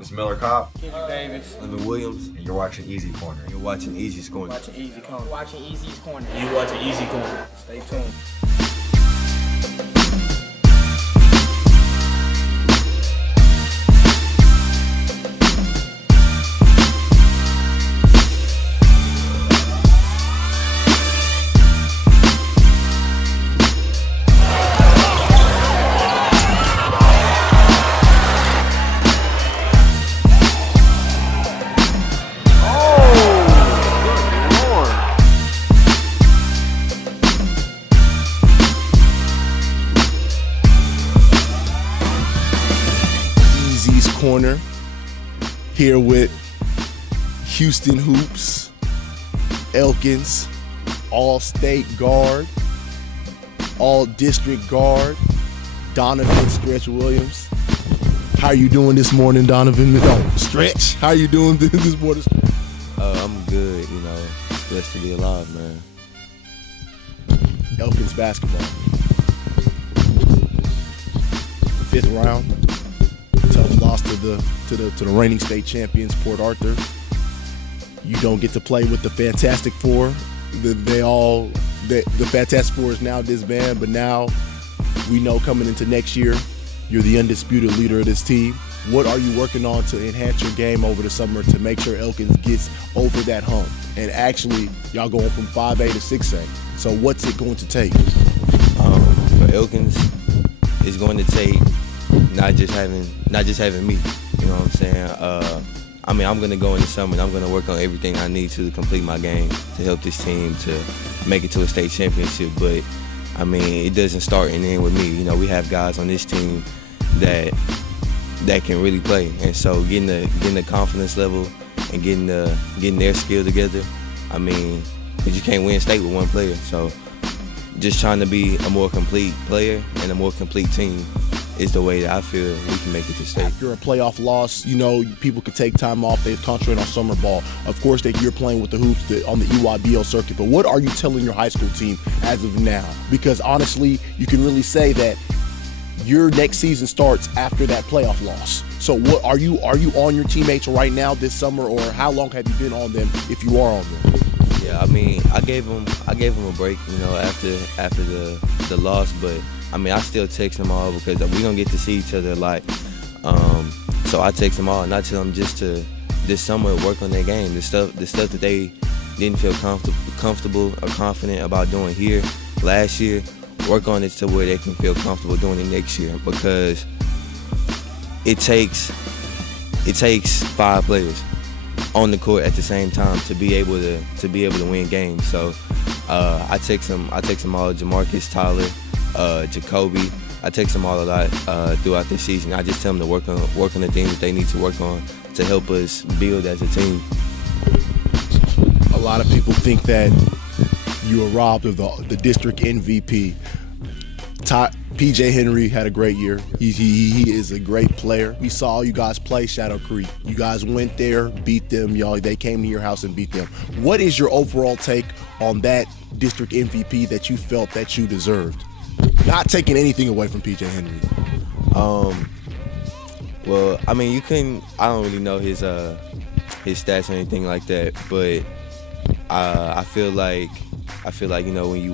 It's Miller Cobb, Kendrick Davis, Lemon Williams, and you're watching Easy Corner. you're watching Easy's Corner. watching Easy Corner. Watching Easy's Corner. You watching Easy Corner. Stay tuned. Corner here with Houston Hoops, Elkins, all-state guard, all-district guard, Donovan Strech Williams. How are you doing this morning, Donovan? Strech. How are you doing this morning? I'm good, blessed to be alive, man. Elkins basketball. 5th round. Tough loss to the reigning state champions, Port Arthur. You don't get to play with the Fantastic Four. The Fantastic Four is now disbanded, but now we know coming into next year, you're the undisputed leader of this team. What are you working on to enhance your game over the summer to make sure Elkins gets over that hump? And actually, y'all going from 5A to 6A. So what's it going to take? For Elkins, it's going to take not just having me, you know what I'm saying? I'm gonna go in the summer and I'm gonna work on everything I need to complete my game to help this team to make it to a state championship. But it doesn't start and end with me. We have guys on this team that can really play, and so getting the confidence level and getting their skill together. Because you can't win state with one player. So just trying to be a more complete player and a more complete team is the way that I feel we can make it to state. After a playoff loss, people could take time off. They concentrate on summer ball. Of course, you're playing with the hoops on the EYBL circuit. But what are you telling your high school team as of now? Because honestly, you can really say that your next season starts after that playoff loss. So what are you on your teammates right now this summer, or how long have you been on them if you are on them? Yeah, I gave them a break, after the loss, but I still text them all because we don't get to see each other a lot. So I text them all and I tell them just to this summer work on their game. The stuff that they didn't feel comfortable or confident about doing here last year, work on it to where they can feel comfortable doing it next year, because it takes 5 players on the court at the same time to be able to win games. So I text them all: Jamarcus, Tyler, Jacoby. I text them all a lot throughout this season. I just tell them to work on the things that they need to work on to help us build as a team. A lot of people think that you were robbed of the district MVP. PJ Henry had a great year. He is a great player. We saw you guys play Shadow Creek. You guys went there, beat them. They came to your house and beat them. What is your overall take on that district MVP that you felt that you deserved? Not taking anything away from PJ Henry. Well, you couldn't. I don't really know his stats or anything like that, but I feel like when you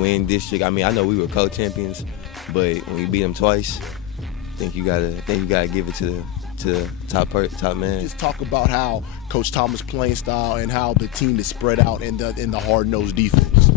win district. I know we were co-champions, but when you beat them twice, I think you gotta give it to the top man. Just talk about how Coach Thomas' playing style and how the team is spread out in the hard-nosed defense.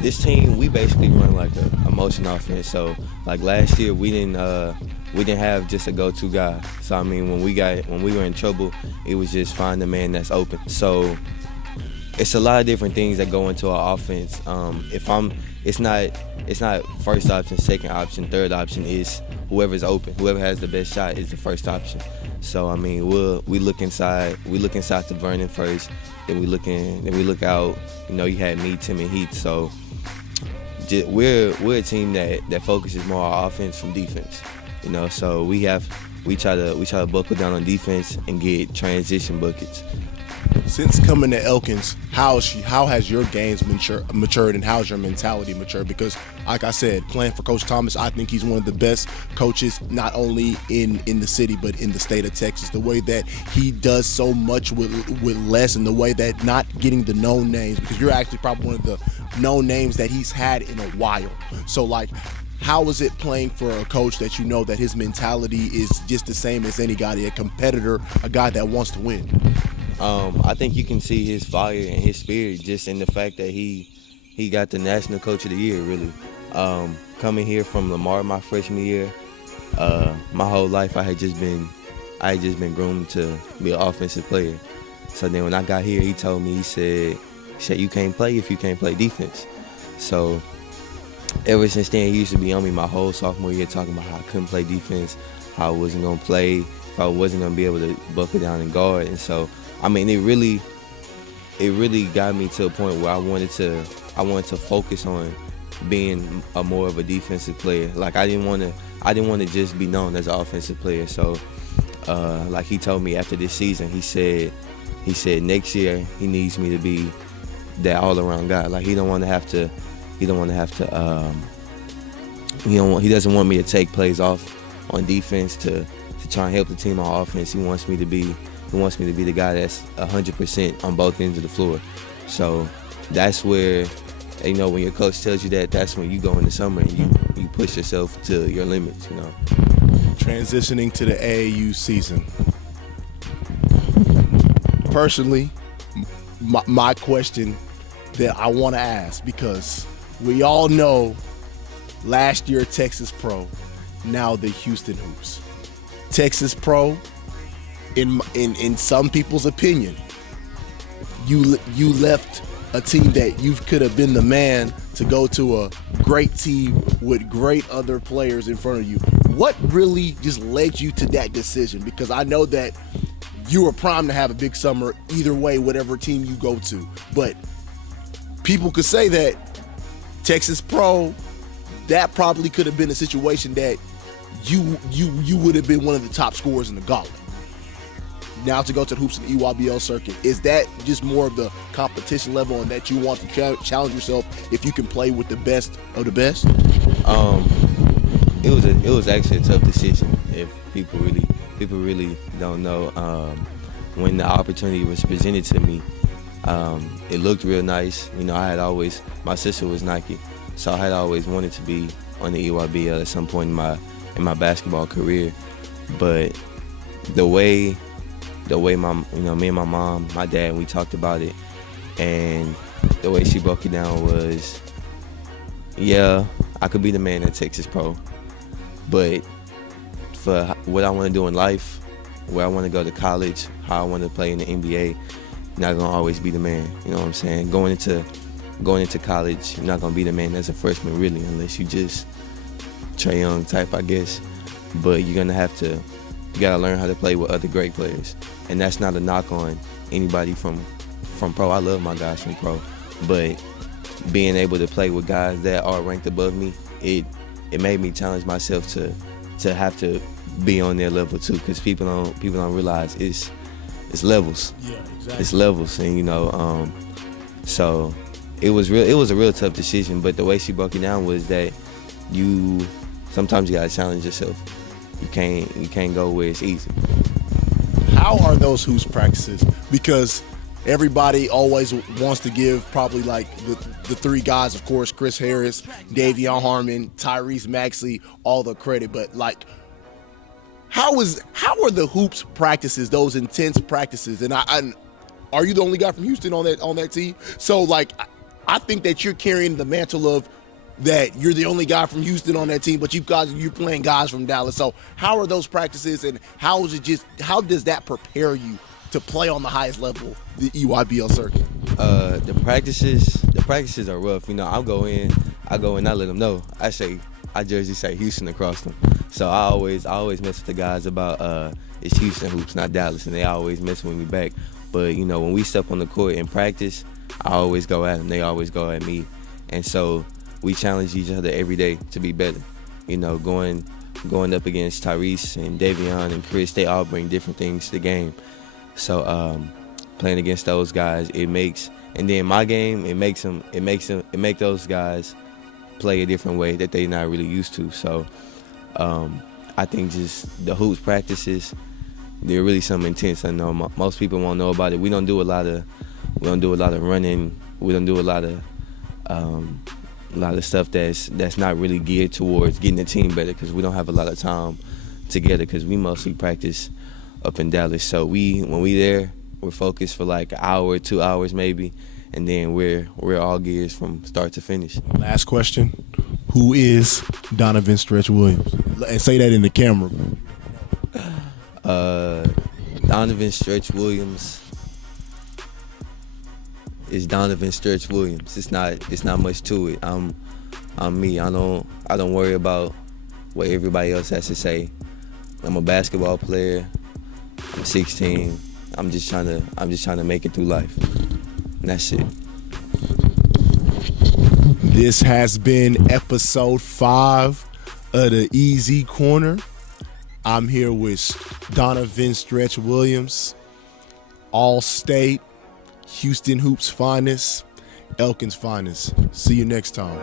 This team, we basically run like a motion offense. So like last year, we didn't have just a go-to guy. So when we were in trouble, it was just find the man that's open. So it's a lot of different things that go into our offense. It's not first option, second option, third option. Is whoever's open, whoever has the best shot is the first option. So we look inside to Vernon first, then we look out. You had me, Tim, and Heath. So we're a team that focuses more on offense from defense. So we try to buckle down on defense and get transition buckets. Since coming to Elkins, how has your games matured, and how's your mentality matured? Because, like I said, playing for Coach Thomas, I think he's one of the best coaches, not only in the city but in the state of Texas. The way that he does so much with less, and the way that not getting the known names, because you're actually probably one of the known names that he's had in a while. So, like, how is it playing for a coach that you know that his mentality is just the same as any guy, a competitor, a guy that wants to win? I think you can see his fire and his spirit just in the fact that he got the National Coach of the Year, really. Coming here from Lamar my freshman year, my whole life I had just been groomed to be an offensive player. So then when I got here, he told me, he said you can't play if you can't play defense. So ever since then, he used to be on me my whole sophomore year, talking about how I couldn't play defense, how I wasn't gonna play, if I wasn't gonna be able to buckle down and guard. And so, I mean, it really got me to a point where I wanted to focus on being more of a defensive player. Like, I didn't want to just be known as an offensive player. So, like he told me after this season, he said next year he needs me to be that all-around guy. Like, he doesn't want me to take plays off on defense to try and help the team on offense. He wants me to be the guy that's 100% on both ends of the floor. So that's where, you know, when your coach tells you that, that's when you go in the summer and you push yourself to your limits, you know. Transitioning to the AAU season. Personally, my question that I want to ask, because we all know last year Texas Pro, now the Houston Hoops. Texas Pro, in some people's opinion, you left a team that you could have been the man to go to a great team with great other players in front of you. What really just led you to that decision? Because I know that you were primed to have a big summer either way, whatever team you go to. But people could say that Texas Pro, that probably could have been a situation that you would have been one of the top scorers in the gauntlet. Now to go to the hoops in the EYBL circuit, is that just more of the competition level, and that you want to challenge yourself if you can play with the best of the best? It was actually a tough decision. If people really don't know, when the opportunity was presented to me, it looked real nice. You know, my sister was Nike, so I had always wanted to be on the EYBL at some point in my basketball career. But the way me and my mom, my dad, we talked about it, and the way she broke it down was, yeah, I could be the man at Texas Pro, but for what I want to do in life, where I want to go to college, how I want to play in the NBA, not gonna always be the man. You know what I'm saying? Going into college, you're not gonna be the man as a freshman, really, unless you just Trae Young type, I guess. But you gotta learn how to play with other great players. And that's not a knock on anybody from pro. I love my guys from pro. But being able to play with guys that are ranked above me, it made me challenge myself to have to be on their level too, because people don't realize it's levels. Yeah, exactly. It's levels, and you know, so it was a real tough decision. But the way she broke it down was that sometimes you gotta challenge yourself. You can't go where it's easy. How are those hoops practices? Because everybody always wants to give probably like the three guys, of course, Chris Harris, Davion Harmon, Tyrese Maxey, all the credit. But like, how are the hoops practices, those intense practices? And are you the only guy from Houston on that team? So like, I think that you're carrying the mantle of that you're the only guy from Houston on that team, but you're playing guys from Dallas. So how are those practices, and how does that prepare you to play on the highest level, the EYBL circuit? The practices are rough. You know, I go in, I let them know. I just say Houston across them. So I always mess with the guys about it's Houston hoops, not Dallas, and they always mess with me back. But you know, when we step on the court in practice, I always go at them. They always go at me, and so we challenge each other every day to be better. You know, going up against Tyrese and Davion and Chris, they all bring different things to the game. So playing against those guys. And then my game, it make those guys play a different way that they're not really used to. So I think just the hoops practices, they're really something intense. I know most people won't know about it. We don't do a lot of running. We don't do a lot of stuff that's not really geared towards getting the team better, because we don't have a lot of time together, because we mostly practice up in Dallas. So when we there, we're focused for like an hour or 2 hours maybe, and then we're all gears from start to finish. Last question. Who is Donovan Strech Williams? And say that in the camera. Donovan Strech Williams is Donovan Strech Williams. It's not much to it. I'm me. I don't worry about what everybody else has to say. I'm a basketball player. I'm 16. I'm just trying to make it through life. And that's it. This has been episode 5 of the Easy Corner. I'm here with Donovan Strech Williams, All-State, Houston Hoops finest, Elkins finest. See you next time.